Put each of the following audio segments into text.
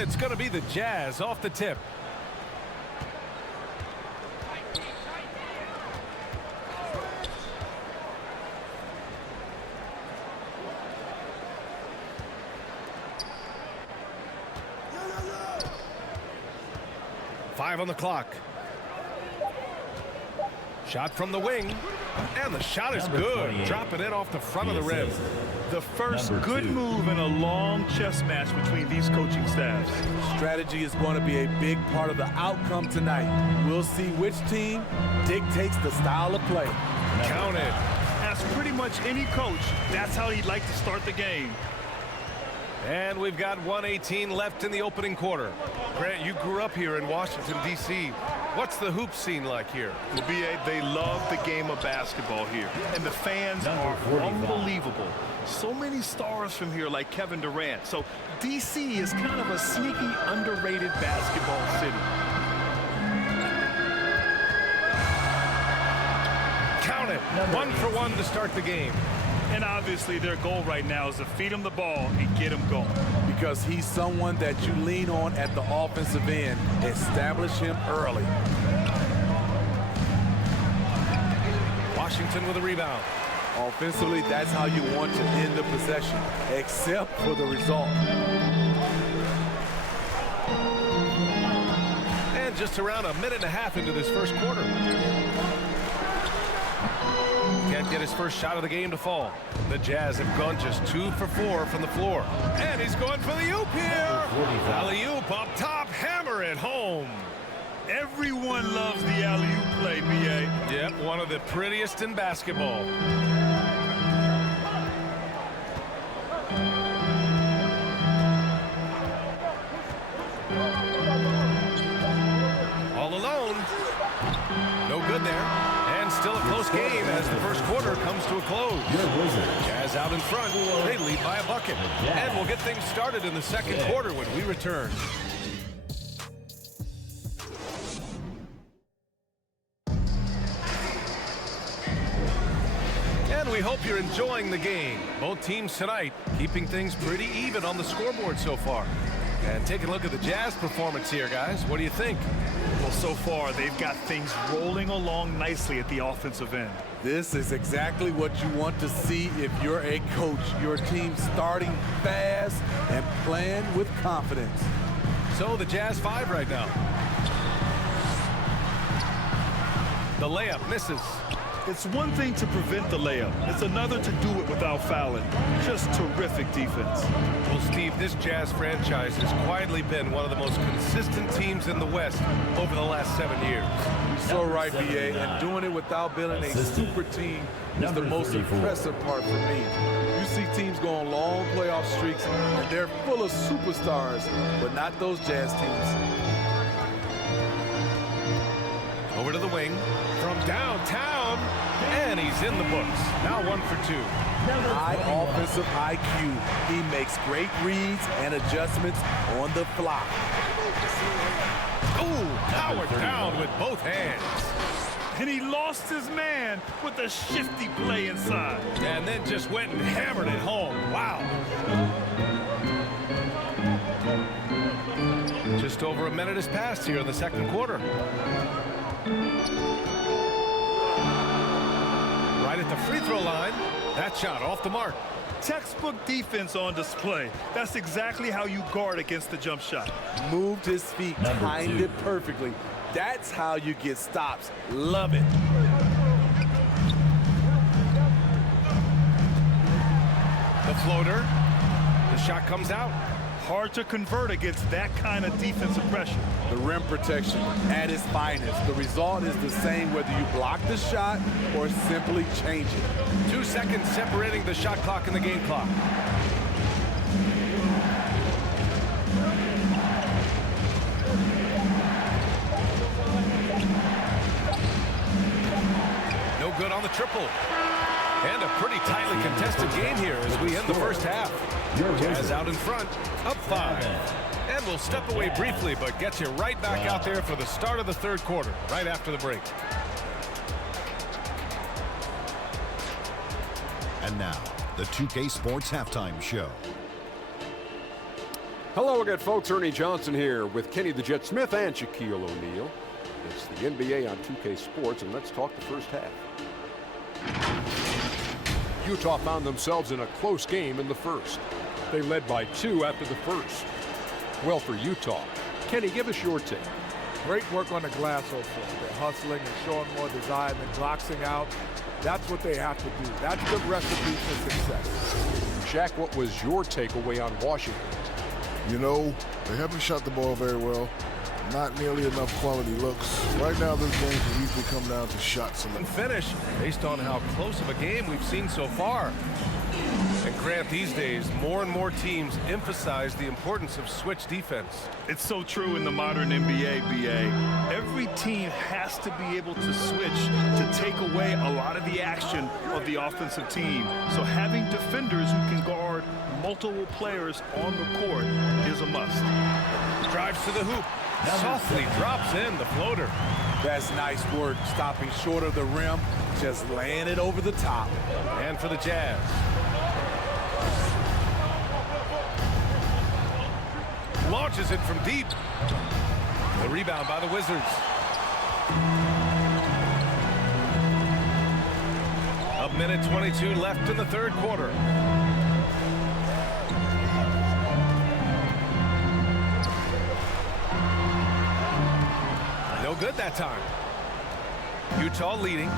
it's going to be the Jazz off the tip. Five on the clock. Shot from the wing. And the shot is good. Dropping it off the front of the rim. The first good move in a long chess match between these coaching staffs. Strategy is going to be a big part of the outcome tonight. We'll see which team dictates the style of play. Count it. As pretty much any coach, that's how he'd like to start the game. And we've got 1:18 left in the opening quarter. Grant, you grew up here in Washington, D.C. What's the hoop scene like here? Well, B.A., they love the game of basketball here. And the fans are unbelievable. So many stars from here like Kevin Durant. So D.C. is kind of a sneaky, underrated basketball city. Count it. 1 for 1 to start the game. And obviously their goal right now is to feed him the ball and get him going. Because he's someone that you lean on at the offensive end. Establish him early. Washington with a rebound. Offensively, that's how you want to end the possession, except for the result. And just around a minute and a half into this first quarter. Can't get his first shot of the game to fall. The Jazz have gone just 2 for 4 from the floor. And he's going for the oop here. Alley-oop up top, hammer it home. Everyone loves the alley-oop play, B.A. Yep, one of the prettiest in basketball. All alone. No good there. And still a close game as the first quarter comes to a close. Jazz out in front. They lead by a bucket. And we'll get things started in the second quarter when we return. And we hope you're enjoying the game. Both teams tonight keeping things pretty even on the scoreboard so far. And take a look at the Jazz performance here, guys. What do you think? Well, so far, they've got things rolling along nicely at the offensive end. This is exactly what you want to see if you're a coach. Your team starting fast and playing with confidence. So the Jazz 5 right now. The layup misses. It's one thing to prevent the layup. It's another to do it without fouling. Just terrific defense. Well, Steve, this Jazz franchise has quietly been one of the most consistent teams in the West over the last 7 years. You're so right, B.A., and doing it without building a super team is the most impressive part for me. You see teams go on long playoff streaks, and they're full of superstars, but not those Jazz teams. Over to the wing from downtown, and he's in the books. Now 1 for 2. High offensive IQ. He makes great reads and adjustments on the fly. Ooh, powered down with both hands. And he lost his man with a shifty play inside. And then just went and hammered it home. Wow. Just over a minute has passed here in the second quarter. Right at the free throw line. That shot off the mark. Textbook defense on display. That's exactly how you guard against the jump shot. Moved his feet, timed it perfectly. That's how you get stops. Love it. The floater. The shot comes out. Hard to convert against that kind of defensive pressure. The rim protection at its finest. The result is the same whether you block the shot or simply change it. 2 seconds separating the shot clock and the game clock. No good on the triple. And a pretty tightly contested game here as we end the first half. Jazz out in front, up 5. And we'll step away briefly, but get you right back out there for the start of the third quarter, right after the break. And now, the 2K Sports Halftime Show. Hello again, folks. Ernie Johnson here with Kenny the Jet Smith and Shaquille O'Neal. It's the NBA on 2K Sports, and let's talk the first half. Utah found themselves in a close game in the first. They led by 2 after the first. Well, for Utah. Kenny, give us your take. Great work on the glass so far. They're hustling and showing more desire than boxing out. That's what they have to do. That's the recipe for success. Shaq, what was your takeaway on Washington? You know, they haven't shot the ball very well. Not nearly enough quality looks. Right now, this game can easily come down to shot selection. And finish based on how close of a game we've seen so far. And Grant, these days, more and more teams emphasize the importance of switch defense. It's so true in the modern NBA, BA. Every team has to be able to switch to take away a lot of the action of the offensive team. So having defenders who can guard multiple players on the court is a must. Drives to the hoop. Softly drops in the floater. That's nice work, stopping short of the rim, just laying it over the top. And for the Jazz. Launches it from deep. The rebound by the Wizards. A minute 22 left in the third quarter. No good that time. Utah leading.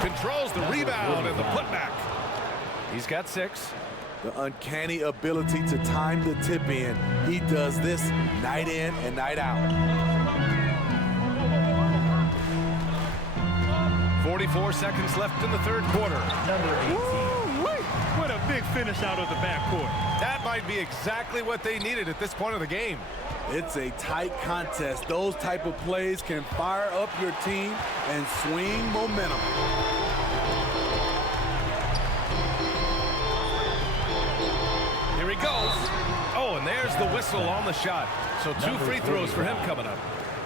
Controls the rebound and the putback. He's got 6. The uncanny ability to time the tip in. He does this night in and night out. 44 seconds left in the third quarter. Number 18. What a big finish out of the backcourt. That might be exactly what they needed at this point of the game. It's a tight contest. Those type of plays can fire up your team and swing momentum. Here he goes. Oh, and there's the whistle on the shot. So 2 free throws for him coming up.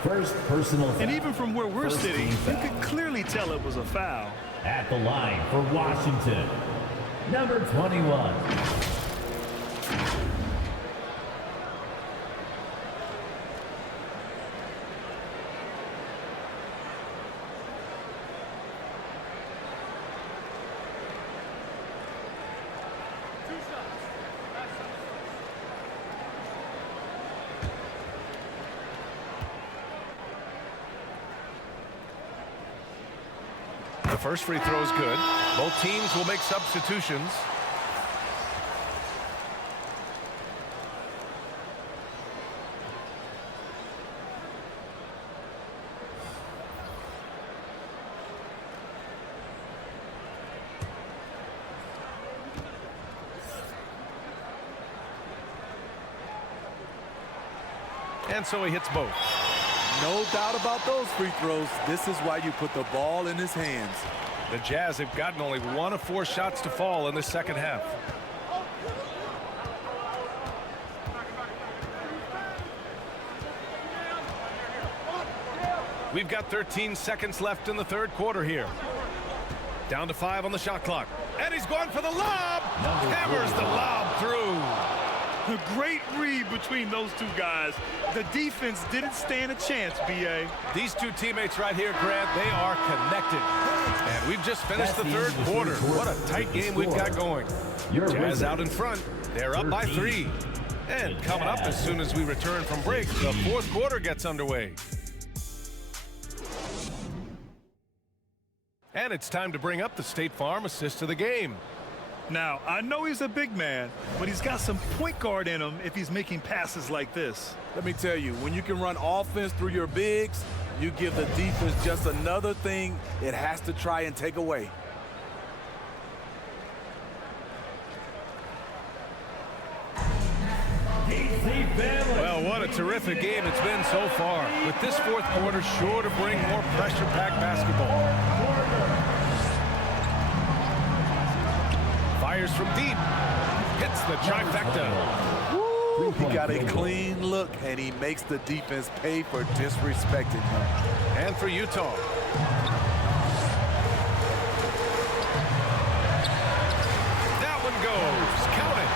First personal foul. And even from where we're First sitting, team you foul. could clearly tell it was a foul. At the line for Washington, number 21. The first free throw is good. Both teams will make substitutions. And so he hits both. No doubt about those free throws. This is why you put the ball in his hands. The Jazz have gotten only 1 of 4 shots to fall in the second half. We've got 13 seconds left in the third quarter here. Down to 5 on the shot clock. And he's going for the lob. Hammers the lob through. A great read between those two guys. The defense didn't stand a chance, B.A. These two teammates right here, Grant, they are connected. And we've just finished the third quarter. What a tight game we've got going. Jazz out in front. They're up by 3. And coming up as soon as we return from break, the fourth quarter gets underway. And it's time to bring up the State Farm assist of the game. Now, I know he's a big man, but he's got some point guard in him if he's making passes like this. Let me tell you, when you can run offense through your bigs, you give the defense just another thing it has to try and take away. Well, what a terrific game it's been so far. With this fourth quarter sure to bring more pressure-packed basketball. Fires from deep. Hits the trifecta. Woo! He got a clean look, and he makes the defense pay for disrespecting him. And for Utah. That one goes. Count it.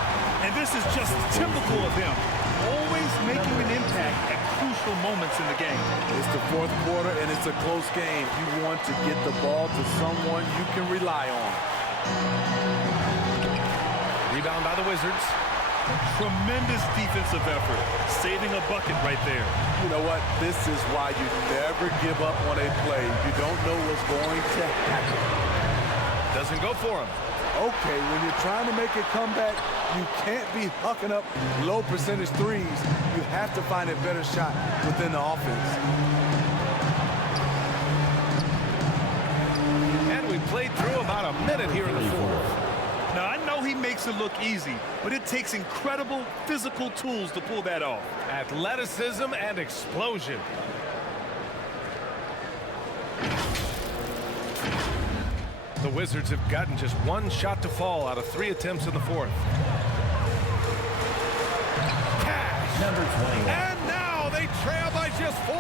And this is just typical of him. Always making an impact at crucial moments in the game. It's the fourth quarter, and it's a close game. You want to get the ball to someone you can rely on. Rebound by the Wizards. Tremendous defensive effort. Saving a bucket right there. You know what? This is why you never give up on a play. You don't know what's going to happen. Doesn't go for him. Okay, when you're trying to make a comeback, you can't be hucking up low percentage threes. You have to find a better shot within the offense. And we played through about a minute here in the fourth. Now, I know he makes it look easy, but it takes incredible physical tools to pull that off. Athleticism and explosion. The Wizards have gotten just one shot to fall out of 3 attempts in the fourth. Cash. Number 21. And now they trail by just 4.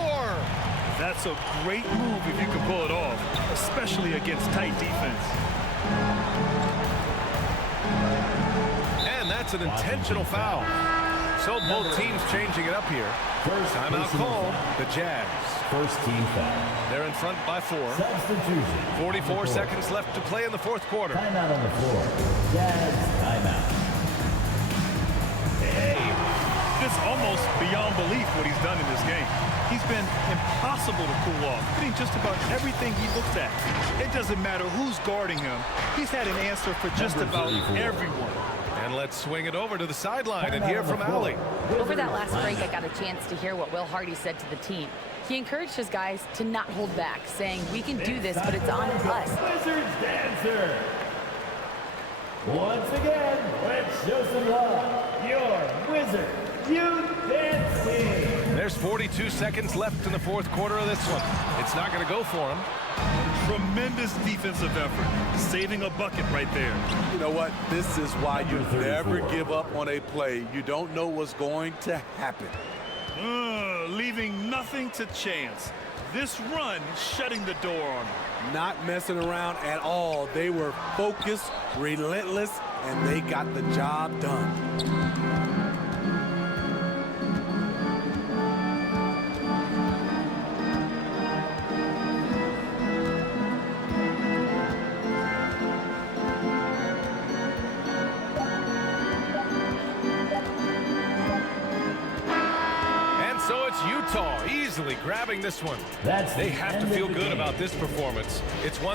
That's a great move if you can pull it off, especially against tight defense. And that's an intentional foul. So both teams changing it up here. Timeout called, the Jazz. First team foul. They're in front by 4. Substitution. 44 seconds left to play in the fourth quarter. Timeout on the floor. Jazz timeout. Hey, it's almost beyond belief what he's done in this game. He's been impossible to cool off, hitting just about everything he looks at. It doesn't matter who's guarding him. He's had an answer for just about everyone. And let's swing it over to the sideline and hear from Allie. Over that last break, I got a chance to hear what Will Hardy said to the team. He encouraged his guys to not hold back, saying, we can do this, but it's on us. Wizards dancer. Once again, let's show some love. Your Wizard Youth Dancing. There's 42 seconds left in the fourth quarter of this one. It's not going to go for him. Tremendous defensive effort, saving a bucket right there. You know what? This is why you never give up on a play. You don't know what's going to happen. Leaving nothing to chance. This run shutting the door on him. Not messing around at all. They were focused, relentless, and they got the job done. Utah easily grabbing this one. They have to feel good about this performance. It's one